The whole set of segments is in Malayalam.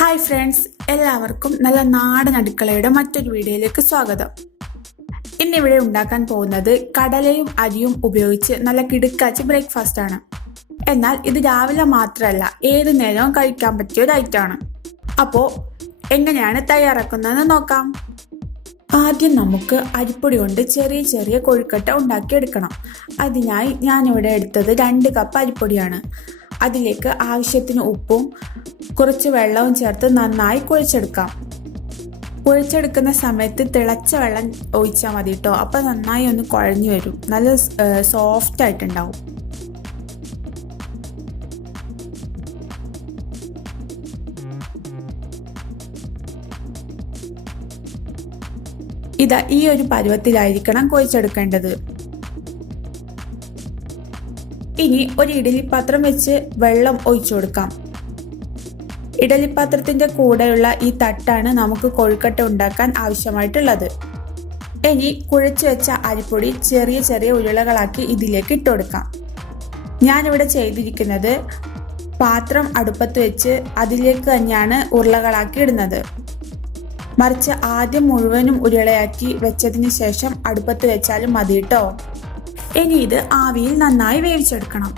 ഹായ് ഫ്രണ്ട്സ്, എല്ലാവർക്കും നല്ല നാടൻ അടുക്കളയുടെ മറ്റൊരു വീഡിയോയിലേക്ക് സ്വാഗതം. ഇന്നിവിടെ ഉണ്ടാക്കാൻ പോകുന്നത് കടലയും അരിയും ഉപയോഗിച്ച് നല്ല കിടുക്കാച്ചി ബ്രേക്ക്ഫാസ്റ്റ് ആണ്. എന്നാൽ ഇത് രാവിലെ മാത്രമല്ല, ഏതു നേരവും കഴിക്കാൻ പറ്റിയ ഒരു ഐറ്റമാണ്. അപ്പോൾ എങ്ങനെയാണ് തയ്യാറാക്കുന്നതെന്ന് നോക്കാം. ആദ്യം നമുക്ക് അരിപ്പൊടി കൊണ്ട് ചെറിയ ചെറിയ കൊഴുക്കട്ട ഉണ്ടാക്കിയെടുക്കണം. അതിനായി ഞാനിവിടെ എടുത്തത് 2 കപ്പ് അരിപ്പൊടിയാണ്. അതിലേക്ക് ആവശ്യത്തിന് ഉപ്പും കുറച്ച് വെള്ളവും ചേർത്ത് നന്നായി കുഴച്ചെടുക്കാം. കുഴച്ചെടുക്കുന്ന സമയത്ത് തിളച്ച വെള്ളം ഒഴിച്ചാൽ മതി കേട്ടോ. അപ്പം നന്നായി ഒന്ന് കുഴഞ്ഞു വരും, നല്ല സോഫ്റ്റ് ആയിട്ടുണ്ടാവും. ഇതാ ഈ ഒരു പരുവത്തിലായിരിക്കണം കുഴച്ചെടുക്കേണ്ടത്. ഇനി ഒരു ഇഡലിപ്പാത്രം വെച്ച് വെള്ളം ഒഴിച്ചു കൊടുക്കാം. ഇഡലിപ്പാത്രത്തിന്റെ കൂടെയുള്ള ഈ തട്ടാണ് നമുക്ക് കൊഴുക്കട്ട ഉണ്ടാക്കാൻ ആവശ്യമായിട്ടുള്ളത്. ഇനി കുഴച്ചു വെച്ച അരിപ്പൊടി ചെറിയ ചെറിയ ഉരുളകളാക്കി ഇതിലേക്ക് ഇട്ട് കൊടുക്കാം. ഞാനിവിടെ ചെയ്തിരിക്കുന്നത് പാത്രം അടുപ്പത്ത് വെച്ച് അതിലേക്ക് തന്നെയാണ് ഉരുളകളാക്കി ഇടുന്നത്. മറിച്ച് ആദ്യം മുഴുവനും ഉരുളയാക്കി വെച്ചതിന് ശേഷം അടുപ്പത്ത് വെച്ചാലും മതി കേട്ടോ. ഇനി ഇത് ആവിയിൽ നന്നായി വേവിച്ചെടുക്കണം.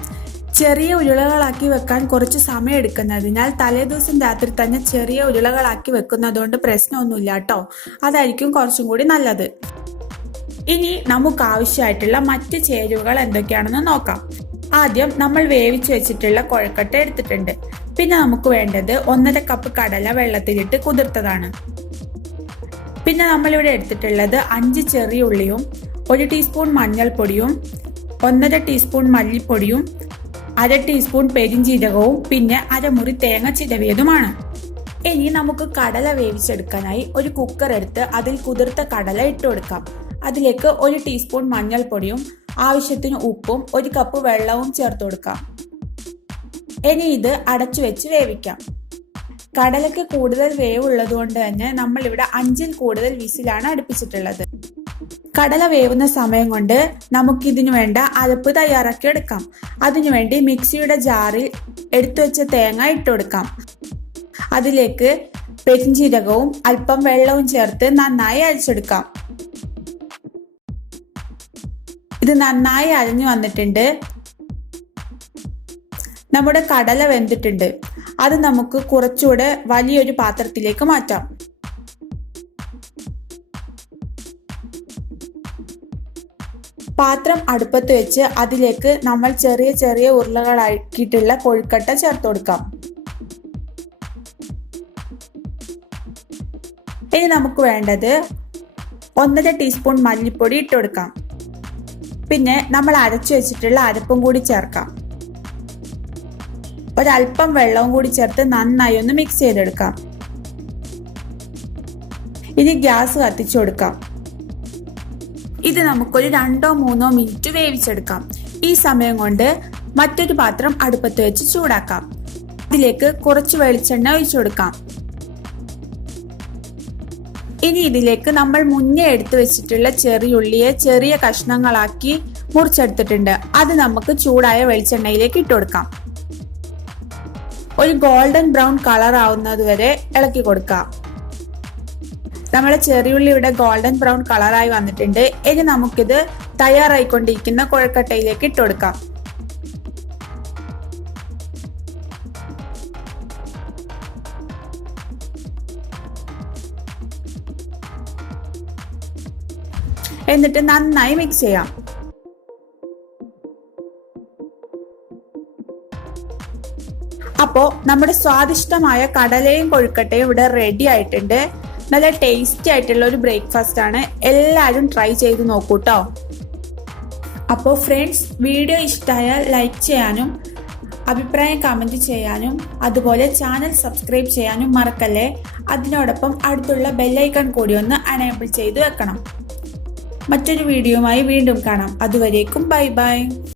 ചെറിയ ഉരുളകളാക്കി വെക്കാൻ കുറച്ച് സമയം എടുക്കുന്നതിനാൽ തലേദിവസം രാത്രി തന്നെ ചെറിയ ഉരുളകളാക്കി വെക്കുന്നതുകൊണ്ട് പ്രശ്നമൊന്നുമില്ല കേട്ടോ. അതായിരിക്കും കുറച്ചും കൂടി നല്ലത്. ഇനി നമുക്ക് ആവശ്യമായിട്ടുള്ള മറ്റ് ചേരുവകൾ എന്തൊക്കെയാണെന്ന് നോക്കാം. ആദ്യം നമ്മൾ വേവിച്ച് വെച്ചിട്ടുള്ള കൊഴുക്കട്ട എടുത്തിട്ടുണ്ട്. പിന്നെ നമുക്ക് വേണ്ടത് 1.5 കപ്പ് കടല വെള്ളത്തിലിട്ട് കുതിർത്തതാണ്. പിന്നെ നമ്മളിവിടെ എടുത്തിട്ടുള്ളത് 5 ചെറിയ ഉള്ളിയും 1 ടീസ്പൂൺ മഞ്ഞൾപ്പൊടിയും 1.5 ടീസ്പൂൺ മല്ലിപ്പൊടിയും 1/2 ടീസ്പൂൺ പെരിഞ്ജീരകവും പിന്നെ അരമുറി തേങ്ങ ചിരവിയതുമാണ്. ഇനി നമുക്ക് കടല വേവിച്ചെടുക്കാനായി ഒരു കുക്കർ എടുത്ത് അതിൽ കുതിർത്ത കടല ഇട്ട് കൊടുക്കാം. അതിലേക്ക് 1 ടീസ്പൂൺ മഞ്ഞൾപ്പൊടിയും ആവശ്യത്തിന് ഉപ്പും 1 കപ്പ് വെള്ളവും ചേർത്ത് കൊടുക്കാം. ഇനി ഇത് അടച്ചു വെച്ച് വേവിക്കാം. കടലയ്ക്ക് കൂടുതൽ വേവുള്ളത് കൊണ്ട് തന്നെ നമ്മൾ ഇവിടെ 5ൽ കൂടുതൽ വിസിലാണ് അടുപ്പിച്ചിട്ടുള്ളത്. കടല വേവുന്ന സമയം കൊണ്ട് നമുക്കിതിനു വേണ്ട അരപ്പ് തയ്യാറാക്കി എടുക്കാം. അതിനുവേണ്ടി മിക്സിയുടെ ജാറിൽ എടുത്തു വെച്ച തേങ്ങ ഇട്ട് കൊടുക്കാം. അതിലേക്ക് പെരിഞ്ജീരകവും അല്പം വെള്ളവും ചേർത്ത് നന്നായി അരച്ചെടുക്കാം. ഇത് നന്നായി അരഞ്ഞു വന്നിട്ടുണ്ട്. നമ്മുടെ കടല വെന്തിട്ടുണ്ട്. അത് നമുക്ക് കുറച്ചുകൂടെ വലിയൊരു പാത്രത്തിലേക്ക് മാറ്റാം. പാത്രം അടുപ്പത്ത് വെച്ച് അതിലേക്ക് നമ്മൾ ചെറിയ ചെറിയ ഉരുളകളാക്കിയിട്ടുള്ള കൊഴുക്കട്ട ചേർത്ത് കൊടുക്കാം. ഇനി നമുക്ക് വേണ്ടത് 1.5 ടീസ്പൂൺ മല്ലിപ്പൊടി ഇട്ട് കൊടുക്കാം. പിന്നെ നമ്മൾ അരച്ചു വെച്ചിട്ടുള്ള അരപ്പും കൂടി ചേർക്കാം. ഒരല്പം വെള്ളവും കൂടി ചേർത്ത് നന്നായി ഒന്ന് മിക്സ് ചെയ്തെടുക്കാം. ഇനി ഗ്യാസ് കത്തിച്ചു കൊടുക്കാം. ഇത് നമുക്കൊരു 2-3 മിനിറ്റ് വേവിച്ചെടുക്കാം. ഈ സമയം കൊണ്ട് മറ്റൊരു പാത്രം അടുപ്പത്ത് വെച്ച് ചൂടാക്കാം. ഇതിലേക്ക് കുറച്ച് വെളിച്ചെണ്ണ ഒഴിച്ചു കൊടുക്കാം. ഇനി ഇതിലേക്ക് നമ്മൾ മുന്നേ എടുത്തു വെച്ചിട്ടുള്ള ചെറിയുള്ളിയെ ചെറിയ കഷ്ണങ്ങളാക്കി മുറിച്ചെടുത്തിട്ടുണ്ട്. അത് നമുക്ക് ചൂടായ വെളിച്ചെണ്ണയിലേക്ക് ഇട്ട് കൊടുക്കാം. ഒരു ഗോൾഡൻ ബ്രൗൺ കളർ ആവുന്നത് വരെ ഇളക്കി കൊടുക്കാം. നമ്മുടെ ചെറിയുള്ളി ഇവിടെ ഗോൾഡൻ ബ്രൗൺ കളറായി വന്നിട്ടുണ്ട്. ഇനി നമുക്കിത് തയ്യാറായിക്കൊണ്ടിരിക്കുന്ന കൊഴുക്കട്ടയിലേക്ക് ഇട്ട് കൊടുക്കാം. എന്നിട്ട് നന്നായി മിക്സ് ചെയ്യാം. അപ്പോൾ നമ്മുടെ സ്വാദിഷ്ടമായ കടലയും കൊഴുക്കട്ടയും ഇവിടെ റെഡി ആയിട്ടുണ്ട്. നല്ല ടേസ്റ്റി ആയിട്ടുള്ള ഒരു ബ്രേക്ക്ഫാസ്റ്റ് ആണ്. എല്ലാവരും ട്രൈ ചെയ്ത് നോക്കൂ കേട്ടോ. അപ്പോൾ ഫ്രണ്ട്സ്, വീഡിയോ ഇഷ്ടമായാൽ ലൈക്ക് ചെയ്യാനും അഭിപ്രായം കമൻറ്റ് ചെയ്യാനും അതുപോലെ ചാനൽ സബ്സ്ക്രൈബ് ചെയ്യാനും മറക്കല്ലേ. അതിനോടൊപ്പം അടുത്തുള്ള ബെല്ലൈക്കൺ കൂടി ഒന്ന് എനേബിൾ ചെയ്ത് വെക്കണം. മറ്റൊരു വീഡിയോയുമായി വീണ്ടും കാണാം. അതുവരേക്കും ബൈ ബൈ.